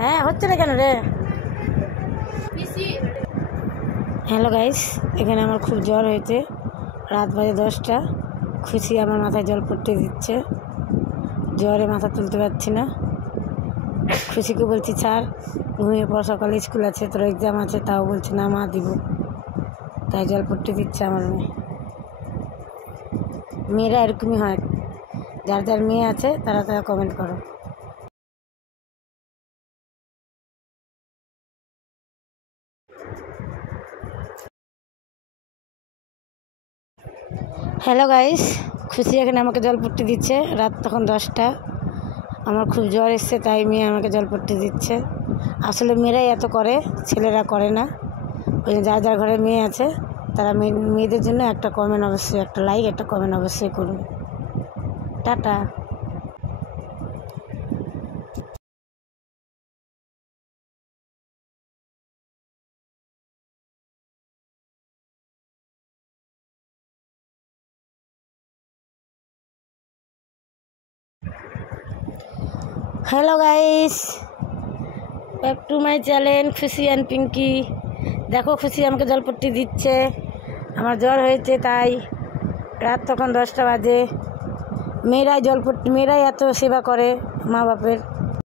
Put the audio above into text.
হ্যাঁ হচ্ছে না কেন রে? হ্যালো গাইস, এখানে আমার খুব জ্বর হয়েছে। রাত বাজে 10টা। খুশি আমার মাথায় জল পড়তে দিচ্ছে। জ্বরে মাথা তুলতে পারছি না। খুশিকে বলছি ছাড়, ঘুমিয়ে পর, সকালে স্কুল আছে, তোর এক্সাম আছে, তাও বলছে না মা দিব। তাই জল পড়তে দিচ্ছে আমার মেয়ে। মেয়েরা এরকমই হয়। যার যার মেয়ে আছে তারা তারা কমেন্ট করো। হ্যালো গাইস, খুশি এখানে আমাকে জল পড়তে দিচ্ছে। রাত তখন 10টা। আমার খুব জ্বর এসছে, তাই মেয়ে আমাকে জল পড়তে দিচ্ছে। আসলে মেয়েরাই এত করে, ছেলেরা করে না। ওই যার যার ঘরে মেয়ে আছে তারা মেয়েদের জন্য একটা কমেন্ট অবশ্যই, একটা লাইক, একটা কমেন্ট অবশ্যই করুন। Tata. Hello guys, back to my channel খুশি অ্যান্ড পিঙ্কি। দেখো খুশি আমাকে জল পট্টি দিচ্ছে। আমার জ্বর হয়েছে তাই। রাত তখন 10টা বাজে। মেয়েরাই এত সেবা করে মা বাপের।